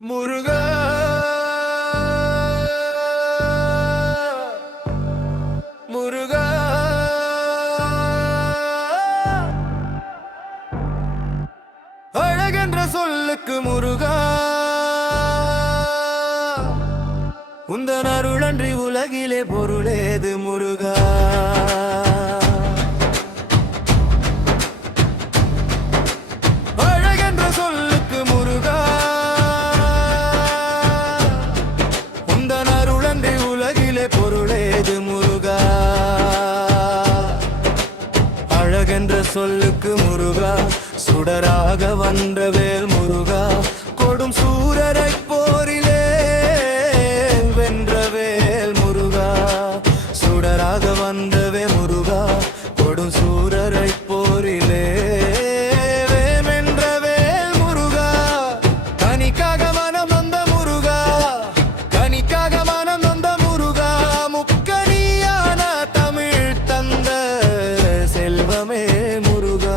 முருகா முருகா அழகென்ற சொல்லுக்கு முருகா உந்தன் அருளன்றி உலகிலே பொருளேது முருகா அழகென்ற சொல்லுக்கு முருகா உந்தன் அருளன்றி உலகிலே பொருளேது முருகா அழகென்ற சொல்லுக்கு முருகா சுடராக வந்த வேல் முருகா கொடும் சூரரை போரிலே வென்ற வேல் முருகா சுடராக வந்தவே முருகா கொடும் சூரரை போரிலே வென்ற வேல் முருகா கனிக்காக மனம் வந்த முருகா கனிக்காக மனம் வந்த முருகா முக்கனியான தமிழ் தந்த செல்வமே முருகா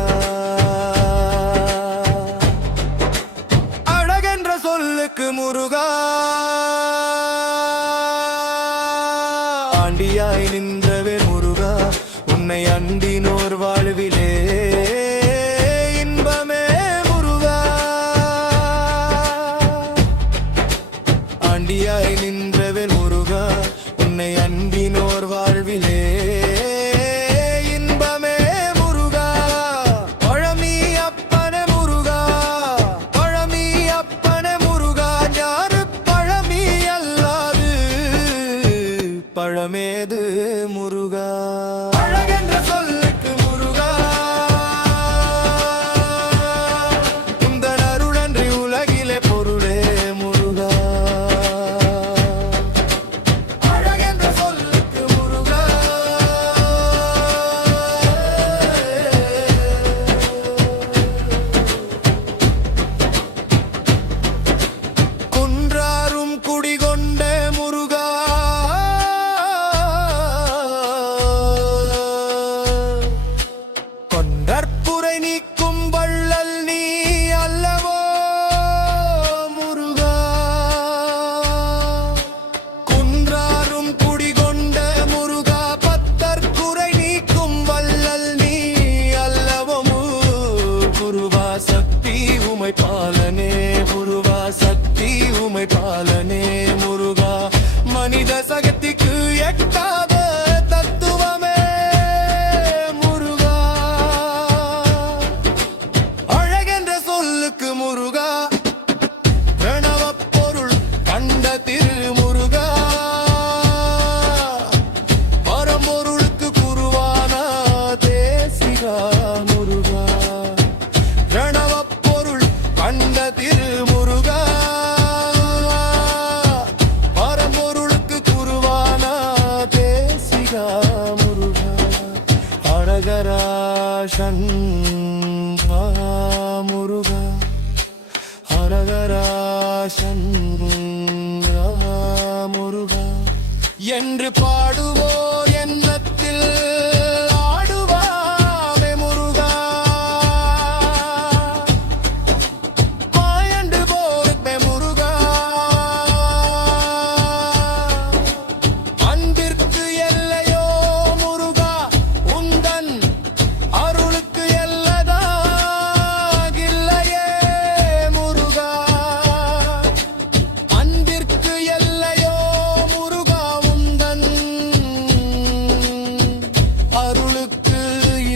சொல்லுக்கு முருகா ஆண்டியாய் நின்றவே முருகா உன்னை அண்டினோர் வாழ்விலே இன்பமே முருகா ஆண்டியாய் நின்றவே முருகா உன்னை அண்டினோர் வாழ்விலே பழமேது முருகா அழகென்ற சொல்லுக்கு முருகா உந்தன் அருளன்றி உலகிலே பொருளே முருகா அழகென்ற சொல்லுக்கு முருகா குன்றாரும் குடிகொண்ட முருகா கற்புரை நீக்கும் வள்ளல் நீ அல்லவோ முருகா குன்றாரும் குடிகொண்ட முருகா பத்தற்குறை நீக்கும் வள்ளல் நீ அல்லவோ குருவா சக்தி உமை பாலனே குருவா சக்தி உமை பாலனே முருகா மனித சகத்திக்கு எட்டாத முருகா பிரணவ பொருள் கண்ட திருமுருகா பரம்பொருளுக்கு குருவான தேசிகா முருகா பிரணவ பொருள் கண்ட திருமுருகா பரம்பொருளுக்கு குருவான தேசிகா முருகா அழகராசன் முருகா ஹரஹராசன் முருகா என்று பாடுவோ எண்ணத்தில் ஆடுவாமே முருகா மாயண்டு போருமே முருகா அன்பிற்கு எல்லையோ முருகா உந்தன் அருளுக்கு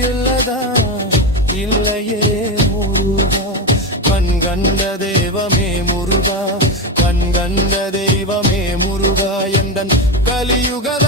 எல்லதா இல்லையே முருகா கண்கண்ட தெய்வமே முருகா கண்கண்ட தெய்வமே முருகா எந்தன் கலியுகத